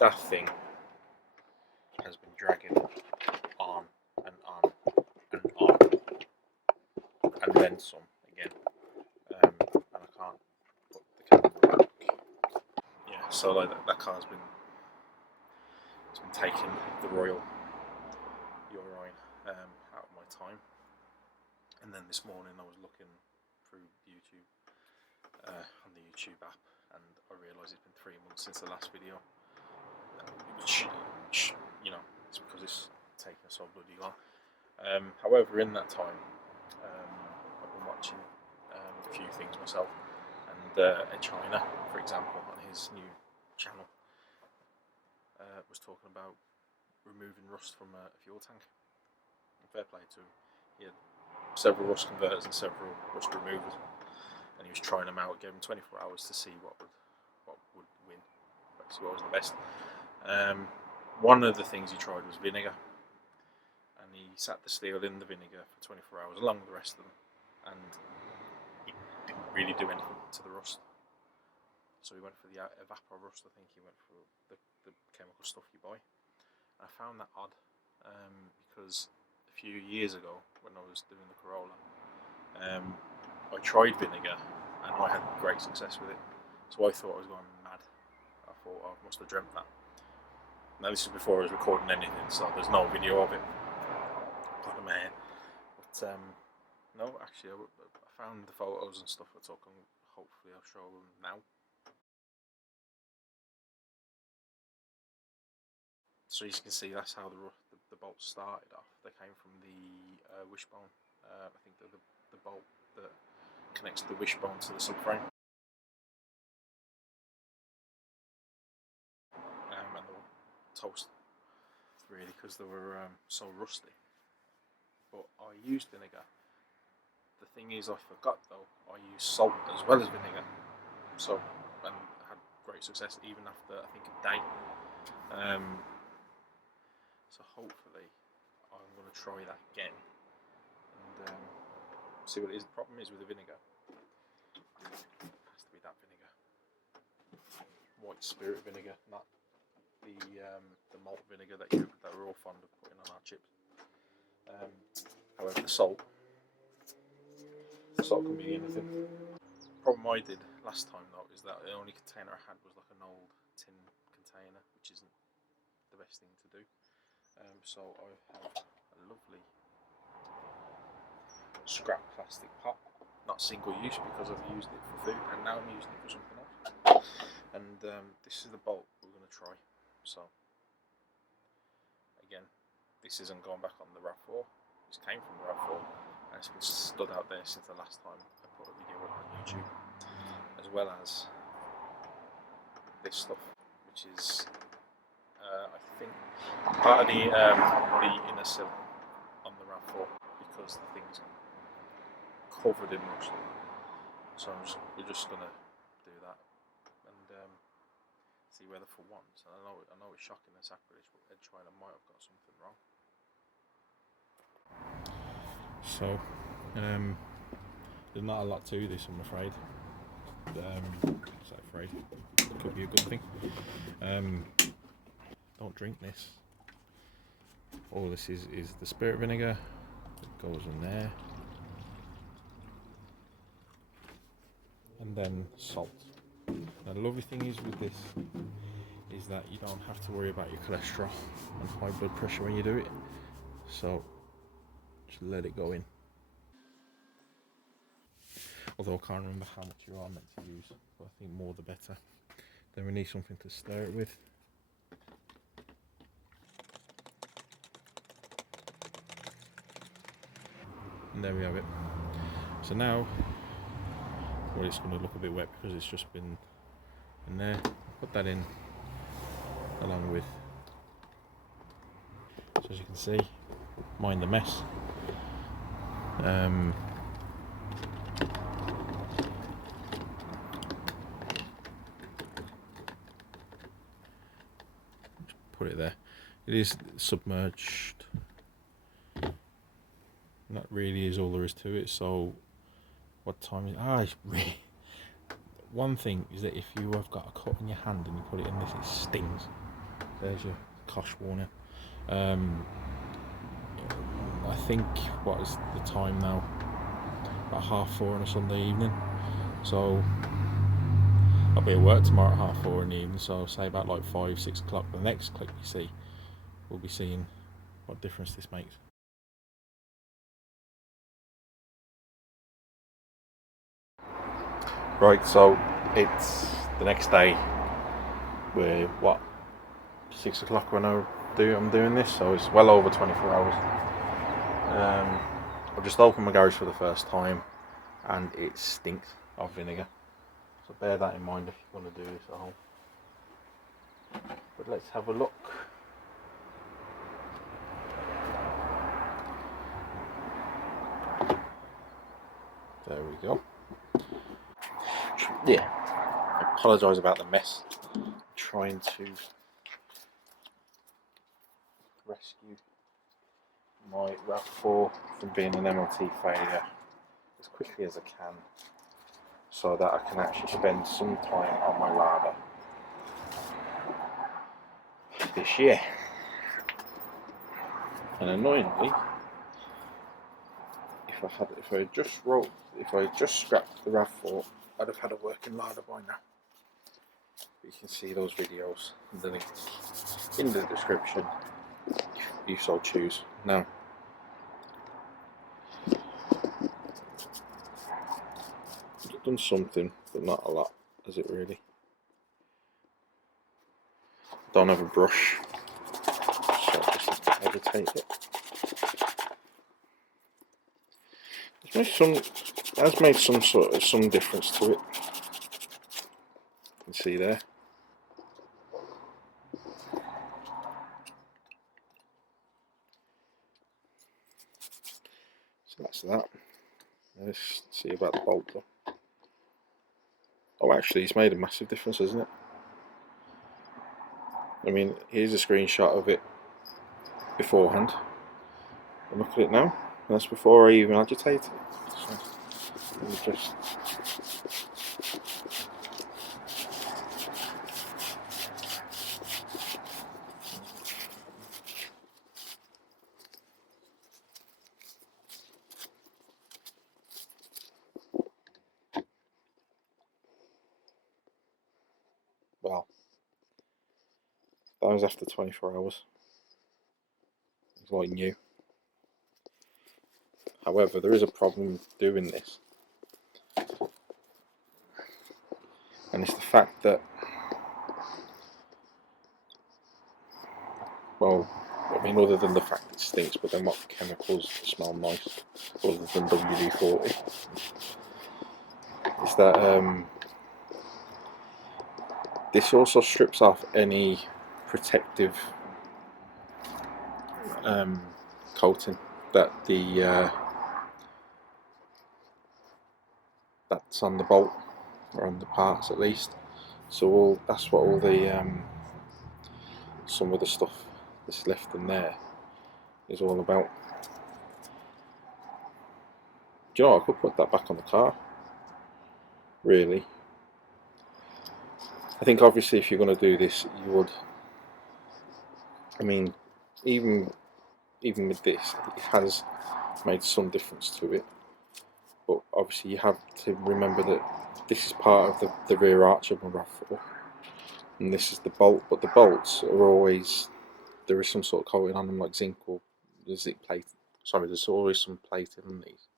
that thing has been dragging on and on and on, and then some again, and I can't put the camera back. Yeah, so like that car's been taking the royal urine out of my time. And then this morning I was looking through YouTube on the YouTube app, and I realised it's been 3 months since the last video, which you know, it's because it's taken so bloody long. However, in that time, I've been watching a few things myself, and Edd China, for example, on his new channel, was talking about removing rust from a fuel tank. And fair play to him. He had several rust converters and several rust removers, and he was trying them out. Gave him 24 hours to see what would win, basically what was the best. One of the things he tried was vinegar, and he sat the steel in the vinegar for 24 hours along with the rest of them, and it didn't really do anything to the rust. So he went for the evapo-rust. I think he went for the chemical stuff you buy. And I found that odd because a few years ago, when I was doing the Corolla, I tried vinegar and I had great success with it. So I thought I was going mad. I thought I must have dreamt that. Now this is before I was recording anything, so there's no video of it. Pardon my hair. But no, actually I found the photos and stuff I took, and hopefully I'll show them now. So as you can see, that's how the bolts started off. They came from the wishbone. I think they're the bolt that connects the wishbone to the subframe. And they were toast, really, because they were so rusty. But I used vinegar. The thing is, I forgot though, I used salt as well as vinegar. So, and I had great success even after, I think, a day. So hopefully I'm going to try that again and see what it is. The problem is with the vinegar, it has to be that vinegar, white spirit vinegar, not the malt vinegar that we're all fond of putting on our chips. However, the salt can be anything. The problem I did last time though is that the only container I had was like an old tin container, which isn't the best thing to do. So I have a lovely scrap plastic pot, not single use because I've used it for food, and now I'm using it for something else. And this is the bolt we're going to try. So again, this isn't going back on the RAV4. This came from the RAV4, and it's been stood out there since the last time I put a video up on YouTube, as well as this stuff, which is I think part of the inner sill on the RAV4, because the thing's covered in rust. So we're just gonna do that and see whether for once. And I know it's shocking and sacrilege, but Edd China might have got something wrong. So there's not a lot to this, I'm afraid. It could be a good thing. Don't drink this. All this is the spirit vinegar. It goes in there, and then salt. Now the lovely thing is with this is that you don't have to worry about your cholesterol and high blood pressure when you do it. So just let it go in. Although I can't remember how much you are meant to use, but I think more the better. Then we need something to stir it with. And there we have it. So now, well, it's going to look a bit wet because it's just been in there. Put that in along with, so as you can see, mind the mess. Put it there. It is submerged. And that really is all there is to it. So what time is it's really, one thing is that if you have got a cut in your hand and you put it in this, it stings. there's your cosh warning. I think, what is the time now? About 4:30 on a Sunday evening. So I'll be at work tomorrow at 4:30 in the evening, so say about like 5-6 o'clock. The next clip you see, we'll be seeing what difference this makes. Right, so it's the next day. We're 6 o'clock when I'm doing this, so it's well over 24 hours. I've just opened my garage for the first time, and it stinks of vinegar. So bear that in mind if you want to do this at home. But let's have a look. There we go. Yeah, I apologise about the mess. I'm trying to rescue my RAV4 from being an MOT failure as quickly as I can, so that I can actually spend some time on my larder this year. And annoyingly, if I just scrapped the RAV4, I'd have had a working larder by now. You can see those videos and the links in the description if you so choose. Now, I've done something, but not a lot, has it really? Don't have a brush, so I just have to agitate it. It has made some difference to it. You can see there. So that's that. Let's see about the bolt though. Oh, actually, it's made a massive difference, hasn't it? I mean, here's a screenshot of it beforehand. And look at it now. That's before I even agitate it. So, let me just. Well, that was after 24 hours. It's like new. However, there is a problem doing this, and it's the fact that, well, I mean, other than the fact it stinks, but then what chemicals smell nice, other than WD-40, is that this also strips off any protective coating that that's on the bolt, or on the parts at least. So that's what all the some of the stuff that's left in there is all about. Do you know, I could put that back on the car, really. I think obviously if you're going to do this, you would, I mean, even with this, it has made some difference to it, but obviously you have to remember that this is part of the rear arch of my RAV4, and this is the bolt, but the bolts are always, there is some sort of coating on them, like zinc or the zinc plate. Sorry, there's always some plating on these,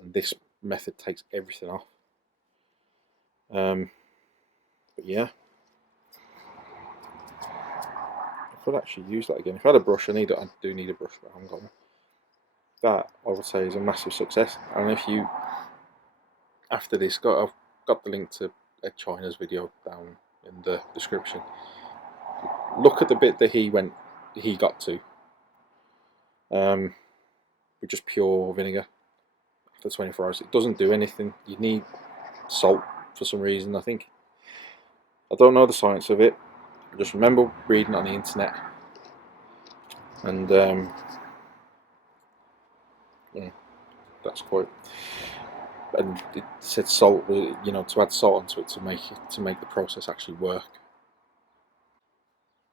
and this method takes everything off. But yeah, I could actually use that again. If I had a brush, I do need a brush, but I haven't got one. That, I would say, is a massive success. And if you, after this, I've got the link to Edd China's video down in the description. Look at the bit that he got to, with just pure vinegar after 24 hours. It doesn't do anything. You need salt for some reason, I think. I don't know the science of it. I just remember reading on the internet, and yeah, that's quite. And it said salt, you know, to add salt onto it to make the process actually work.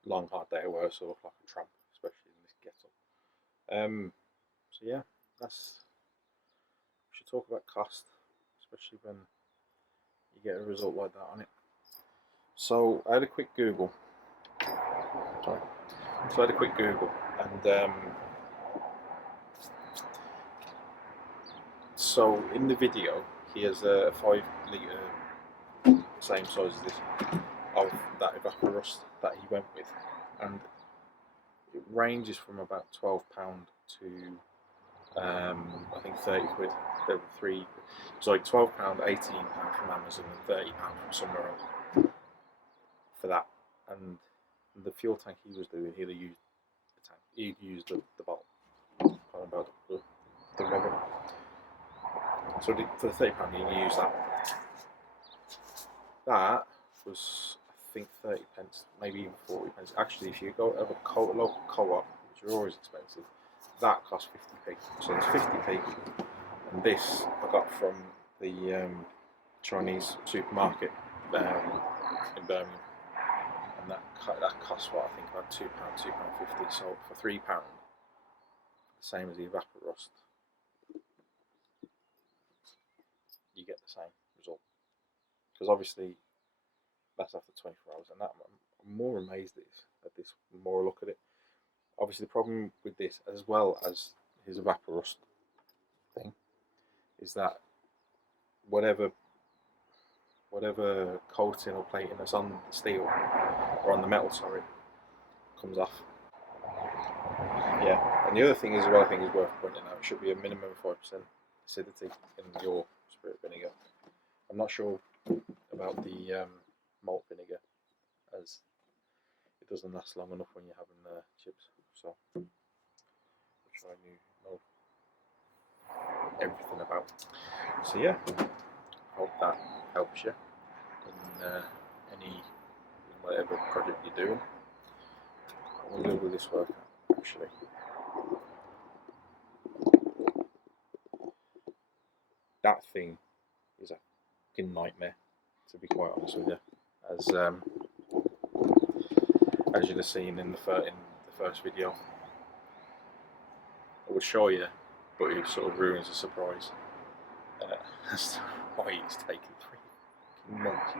long hard day of work, so I look like a tramp, especially in this get-up. So yeah, we should talk about cost, especially when you get a result like that on it. So I had a quick Google. Sorry. So I had a quick Google, and so in the video, he has a 5 litre, same size as this, of that evapo-rust that he went with, and it ranges from about £12 to I think 30 quid. There were three. It's like £12, £18 from Amazon, and £30 from somewhere else for that. And the fuel tank he was doing, he'd used the tank. He'd used the bottle. About the rubber. So for the £30, he used that. That was, I think, 30 pence, maybe even 40 pence. Actually, if you go to a local co-op, which are always expensive, that costs 50p. So it's 50p. And this I got from the Chinese supermarket in Birmingham, and that costs what I think about £2, £2.50. So for £3, the same as the evapo-rust, you get the same result. Because obviously that's after 24 hours, and that I'm more amazed at this. The more I look at it, obviously the problem with this, as well as his evapo-rust thing, is that whatever coating or plating that's on the steel or on the metal, sorry, comes off. Yeah, and the other thing as well, I think is worth pointing out, it should be a minimum of 5% acidity in your spirit vinegar. I'm not sure about the malt vinegar, as it doesn't last long enough when you're having chips. So, which I know everything about. So yeah, hope that helps you in whatever project you're doing. I'll go with this work actually. That thing is a fucking nightmare, to be quite honest with you. As you'd have seen in the first video, I would show you, but it sort of ruins the surprise. That's why it's taken 3 months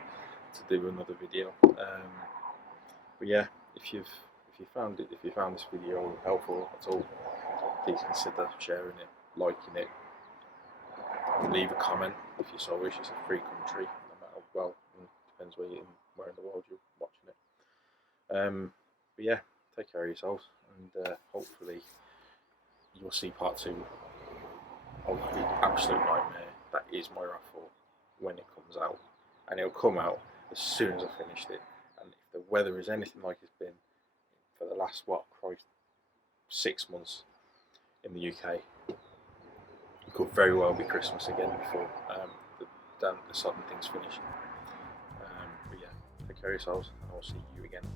to do another video. But yeah, if you found this video helpful at all, please consider sharing it, liking it, leave a comment if you so wish. It's a free country, no matter, well, it depends where in the world you're watching it. But yeah, take care of yourselves, and hopefully you'll see part 2 of the absolute nightmare that is my raffle when it comes out, and it'll come out as soon as I finished it. And if the weather is anything like it's been for the last 6 months in the UK, it could very well be Christmas again before the sudden things finish. But yeah, take care of yourselves, and I'll see you again.